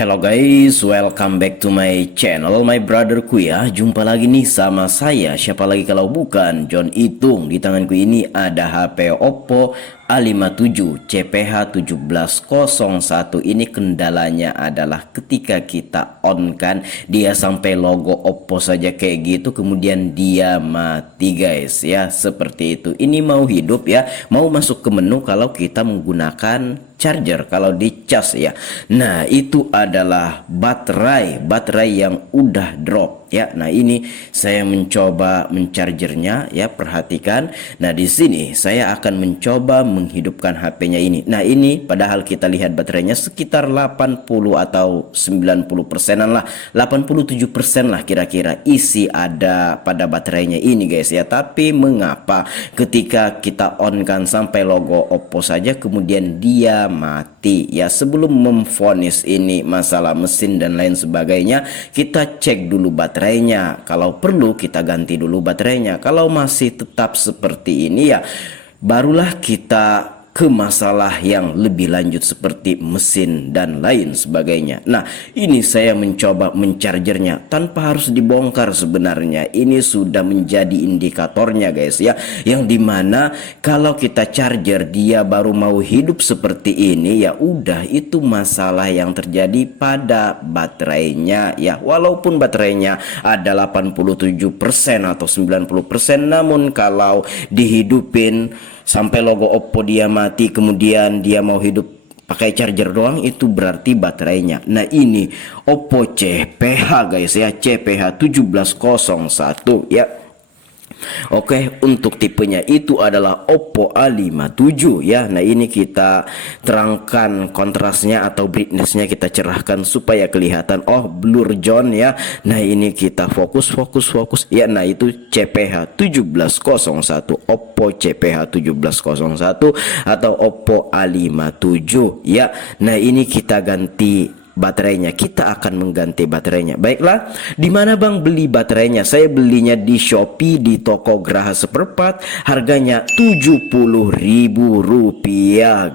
Hello guys, welcome back to my channel, my brotherku ya. Jumpa lagi nih sama saya. Siapa lagi kalau bukan John Itung. Di tanganku ini ada HP Oppo A57 CPH 1701. Ini kendalanya adalah ketika kita on kan, dia sampai logo Oppo saja kayak gitu, kemudian dia mati guys ya, seperti itu. Ini mau hidup ya, mau masuk ke menu kalau kita menggunakan charger, kalau di cas ya. Nah itu adalah baterai yang udah drop ya. Nah ini saya mencoba menchargernya ya, perhatikan. Nah di sini saya akan mencoba menghidupkan HP-nya ini. Nah ini padahal kita lihat baterainya sekitar 80 atau 90%-an lah, 87% lah kira-kira isi ada pada baterainya ini guys ya. Tapi mengapa ketika kita on kan sampai logo Oppo saja kemudian dia mati ya? Sebelum memvonis ini masalah mesin dan lain sebagainya, kita cek dulu baterainya. Kalau perlu kita ganti dulu baterainya. Kalau masih tetap seperti ini ya, barulah kita ke masalah yang lebih lanjut seperti mesin dan lain sebagainya. Nah ini saya mencoba menchargernya tanpa harus dibongkar. Sebenarnya ini sudah menjadi indikatornya guys ya, yang dimana kalau kita charger dia baru mau hidup seperti ini ya udah, itu masalah yang terjadi pada baterainya ya. Walaupun baterainya ada 87% atau 90%, namun kalau dihidupin sampai logo Oppo dia mati kemudian dia mau hidup pakai charger doang, itu berarti baterainya. Nah ini Oppo CPH guys ya, CPH 1701 ya. Oke, untuk tipenya itu adalah Oppo A57 ya. Nah ini kita terangkan kontrasnya atau brightnessnya, kita cerahkan supaya kelihatan. Oh blur zone ya. Nah ini kita fokus ya. Nah itu CPH 1701, Oppo CPH 1701 atau Oppo A57 ya. Nah ini kita ganti baterainya, kita akan mengganti baterainya. Baiklah, di mana Bang beli baterainya? Saya belinya di Shopee di toko Graha Seperempat, harganya Rp70.000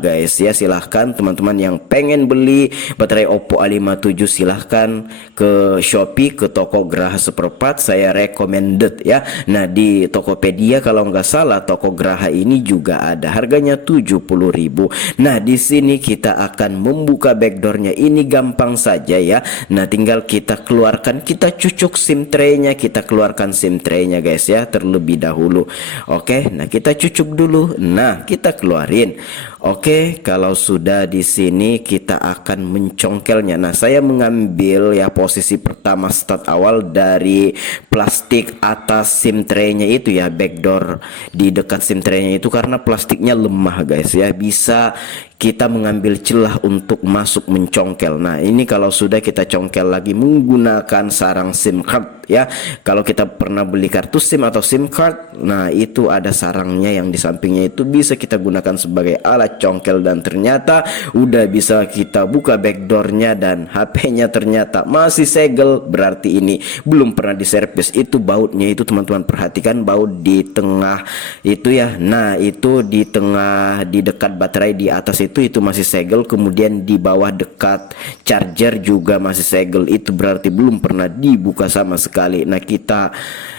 guys ya. Silahkan teman-teman yang pengen beli baterai Oppo A57 silahkan ke Shopee, ke toko Graha Seperempat, saya recommended ya. Nah di Tokopedia kalau nggak salah toko Graha ini juga ada, harganya Rp70.000. Nah di sini kita akan membuka backdoornya. Ini gampang saja ya. Nah tinggal kita keluarkan, kita cucuk SIM tray-nya, kita keluarkan SIM tray-nya guys ya terlebih dahulu. Oke, nah kita cucuk dulu. Nah kita keluarin. Oke, kalau sudah di sini kita akan mencongkelnya. Nah saya mengambil ya posisi pertama start awal dari plastik atas SIM tray-nya itu ya, backdoor di dekat SIM tray-nya itu, karena plastiknya lemah guys ya, bisa kita mengambil celah untuk masuk mencongkel. Nah ini kalau sudah kita congkel lagi menggunakan sarang SIM card ya. Kalau kita pernah beli kartu SIM atau SIM card, nah itu ada sarangnya yang di sampingnya, itu bisa kita gunakan sebagai alat congkel. Dan ternyata udah bisa kita buka backdoornya dan HP-nya ternyata masih segel, berarti ini belum pernah diservis. Itu bautnya itu teman-teman perhatikan, baut di tengah itu ya. Nah itu di tengah, di dekat baterai di atas itu masih segel, kemudian di bawah dekat charger juga masih segel, itu berarti belum pernah dibuka sama sekali. Nah kita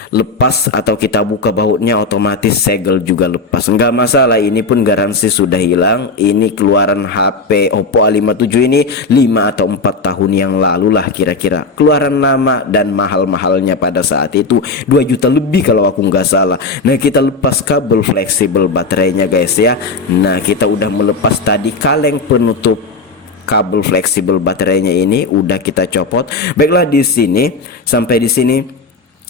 lepas atau kita buka bautnya, otomatis segel juga lepas, enggak masalah. Ini pun garansi sudah hilang. Ini keluaran HP Oppo A57 ini 5 atau 4 tahun yang lalu lah kira-kira. Keluaran lama dan mahal-mahalnya pada saat itu 2 juta lebih kalau aku nggak salah. Nah kita lepas kabel fleksibel baterainya guys ya. Nah kita udah melepas tadi kaleng penutup kabel fleksibel baterainya, ini udah kita copot. Baiklah, di sini sampai di sini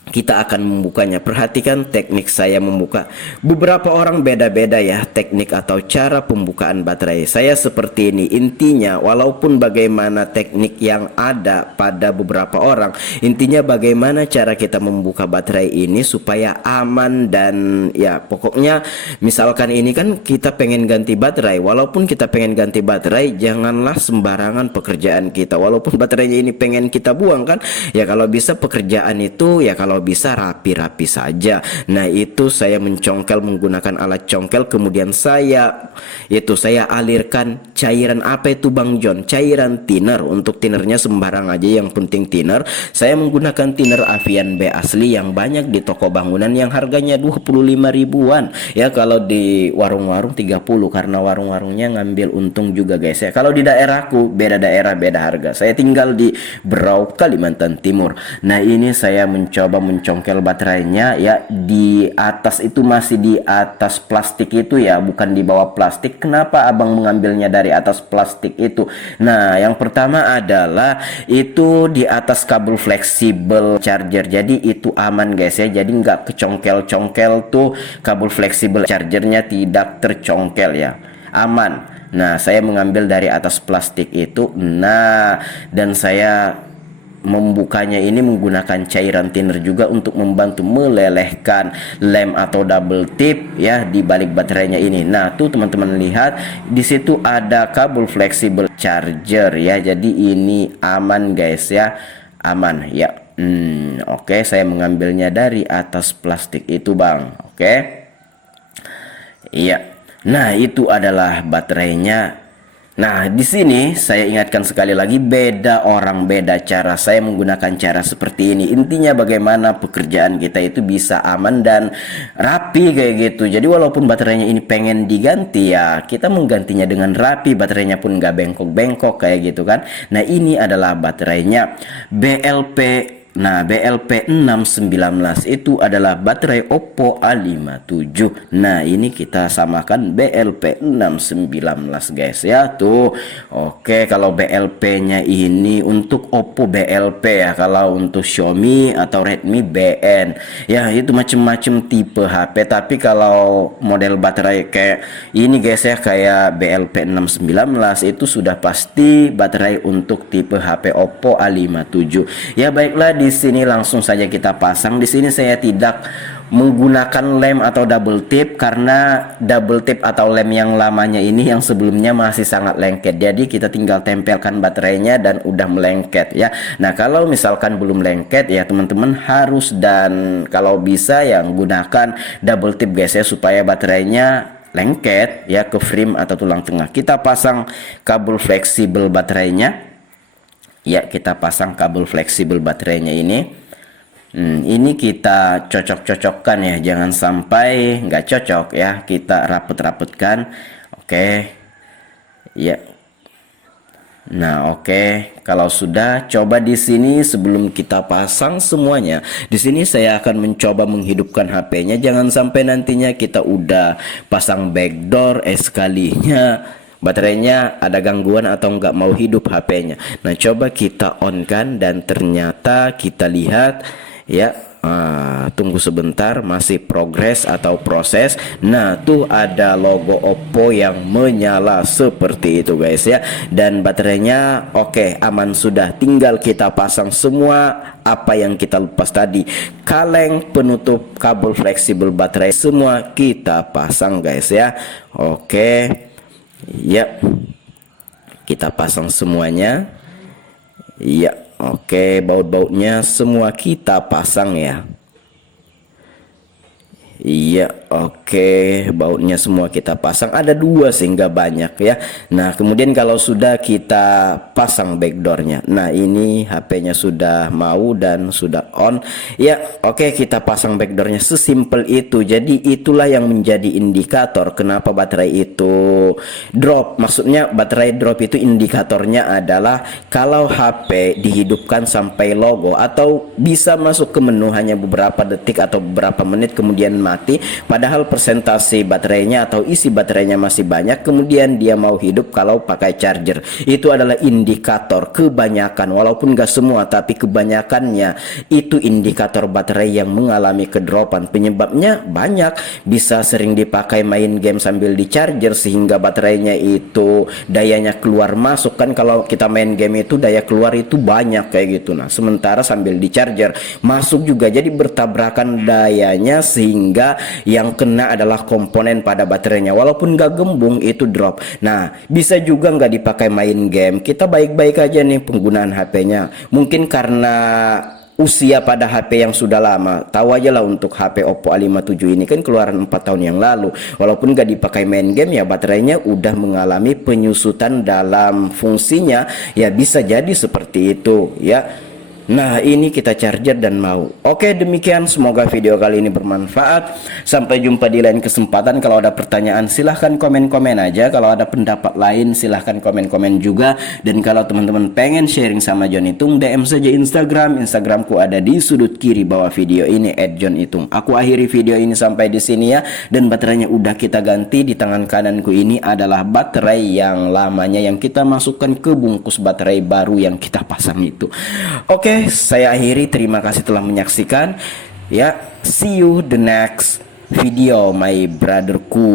kita akan membukanya. Perhatikan teknik saya membuka. Beberapa orang beda-beda ya teknik atau cara pembukaan baterai. Saya seperti ini. Intinya walaupun bagaimana teknik yang ada pada beberapa orang, intinya bagaimana cara kita membuka baterai ini supaya aman. Dan ya pokoknya misalkan ini kan kita pengen ganti baterai. Walaupun kita pengen ganti baterai, janganlah sembarangan pekerjaan kita. Walaupun baterainya ini pengen kita buang kan, ya kalau bisa pekerjaan itu ya kalau kalau bisa rapi-rapi saja. Nah itu saya mencongkel menggunakan alat congkel, kemudian saya alirkan cairan apa itu Bang John? Cairan thinner. Untuk thinnernya sembarang aja, yang penting thinner. Saya menggunakan thinner Avian B asli yang banyak di toko bangunan yang harganya 25 ribuan ya. Kalau di warung-warung 30, karena warung-warungnya ngambil untung juga guys ya. Kalau di daerahku beda daerah beda harga. Saya tinggal di Berau, Kalimantan Timur. Nah ini saya mencoba mencongkel baterainya ya. Di atas itu masih di atas plastik itu ya, bukan di bawah plastik. Kenapa abang mengambilnya dari atas plastik itu? Nah yang pertama adalah itu di atas kabel fleksibel charger, jadi itu aman guys ya. Jadi nggak kecongkel-congkel tuh, kabel fleksibel chargernya tidak tercongkel ya, aman. Nah saya mengambil dari atas plastik itu. Nah dan saya membukanya ini menggunakan cairan thinner juga untuk membantu melelehkan lem atau double tip ya di balik baterainya ini. Nah tuh teman-teman lihat di situ ada kabel fleksibel charger ya. Jadi ini aman guys ya, aman ya. Oke, saya mengambilnya dari atas plastik itu Bang. Oke, iya. Nah itu adalah baterainya. Nah, di sini saya ingatkan sekali lagi, beda orang beda cara. Saya menggunakan cara seperti ini. Intinya bagaimana pekerjaan kita itu bisa aman dan rapi kayak gitu. Jadi walaupun baterainya ini pengen diganti ya, kita menggantinya dengan rapi. Baterainya pun nggak bengkok-bengkok kayak gitu kan. Nah, ini adalah baterainya BLP. Nah, BLP619 itu adalah baterai Oppo A57. Nah, ini kita samakan BLP619 guys ya tuh. Oke, kalau BLP-nya ini untuk Oppo BLP ya. Kalau untuk Xiaomi atau Redmi BN. Ya, itu macam-macam tipe HP. Tapi kalau model baterai kayak ini guys ya, kayak BLP619 itu sudah pasti baterai untuk tipe HP Oppo A57. Ya, baiklah, di sini langsung saja kita pasang. Di sini saya tidak menggunakan lem atau double tip karena double tip atau lem yang lamanya ini yang sebelumnya masih sangat lengket. Jadi kita tinggal tempelkan baterainya dan udah melengket ya. Nah, kalau misalkan belum lengket ya teman-teman harus, dan kalau bisa yang gunakan double tip guys ya, supaya baterainya lengket ya ke frame atau tulang tengah. Kita pasang kabel fleksibel baterainya. Ya, kita pasang kabel fleksibel baterainya ini. Ini kita cocok-cocokkan ya, jangan sampai nggak cocok ya. Kita rapet-rapetkan. Oke. Ya. Nah, oke. Kalau sudah, coba di sini sebelum kita pasang semuanya. Di sini saya akan mencoba menghidupkan HP-nya. Jangan sampai nantinya kita udah pasang backdoor sekalinya baterainya ada gangguan atau nggak mau hidup HP-nya. Nah, coba kita on kan, dan ternyata kita lihat ya, tunggu sebentar, masih progres atau proses. Nah, tuh ada logo Oppo yang menyala seperti itu guys ya. Dan baterainya oke, aman sudah. Tinggal kita pasang semua apa yang kita lepas tadi. Kaleng, penutup, kabel fleksibel baterai, semua kita pasang guys ya. Oke. Ya, kita pasang semuanya. Ya, oke, baut-bautnya semua kita pasang ya. Iya, oke, bautnya semua kita pasang. Ada dua sehingga banyak ya. Nah, kemudian kalau sudah kita pasang backdoornya. Nah, ini HP-nya sudah mau dan sudah on. Ya, oke, kita pasang backdoornya. Sesimpel itu. Jadi itulah yang menjadi indikator kenapa baterai itu drop. Maksudnya baterai drop itu indikatornya adalah kalau HP dihidupkan sampai logo atau bisa masuk ke menu hanya beberapa detik atau beberapa menit kemudian mati, padahal persentase baterainya atau isi baterainya masih banyak, kemudian dia mau hidup kalau pakai charger. Itu adalah indikator kebanyakan, walaupun gak semua tapi kebanyakannya itu indikator baterai yang mengalami kedropan. Penyebabnya banyak, bisa sering dipakai main game sambil di charger sehingga baterainya itu dayanya keluar masuk kan. Kalau kita main game itu daya keluar itu banyak kayak gitu. Nah, sementara sambil di charger masuk juga, jadi bertabrakan dayanya sehingga yang kena adalah komponen pada baterainya. Walaupun gak gembung itu drop. Nah, bisa juga nggak dipakai main game, kita baik-baik aja nih penggunaan HP-nya. Mungkin karena usia pada HP yang sudah lama. Tahu aja lah untuk HP Oppo A57 ini kan keluaran 4 tahun yang lalu. Walaupun gak dipakai main game ya, baterainya udah mengalami penyusutan dalam fungsinya. Ya bisa jadi seperti itu ya. Nah ini kita charger dan mau. Oke, demikian, semoga video kali ini bermanfaat. Sampai jumpa di lain kesempatan. Kalau ada pertanyaan silahkan komen-komen aja. Kalau ada pendapat lain silahkan komen-komen juga. Dan kalau teman-teman pengen sharing sama John Itung, DM saja Instagramku ada di sudut kiri bawah video ini @johnitung. Aku akhiri video ini sampai di sini ya. Dan baterainya udah kita ganti. Di tangan kananku ini adalah baterai yang lamanya yang kita masukkan ke bungkus baterai baru yang kita pasang itu. Oke, saya akhiri. Terima kasih telah menyaksikan. Ya, see you the next video, my brotherku.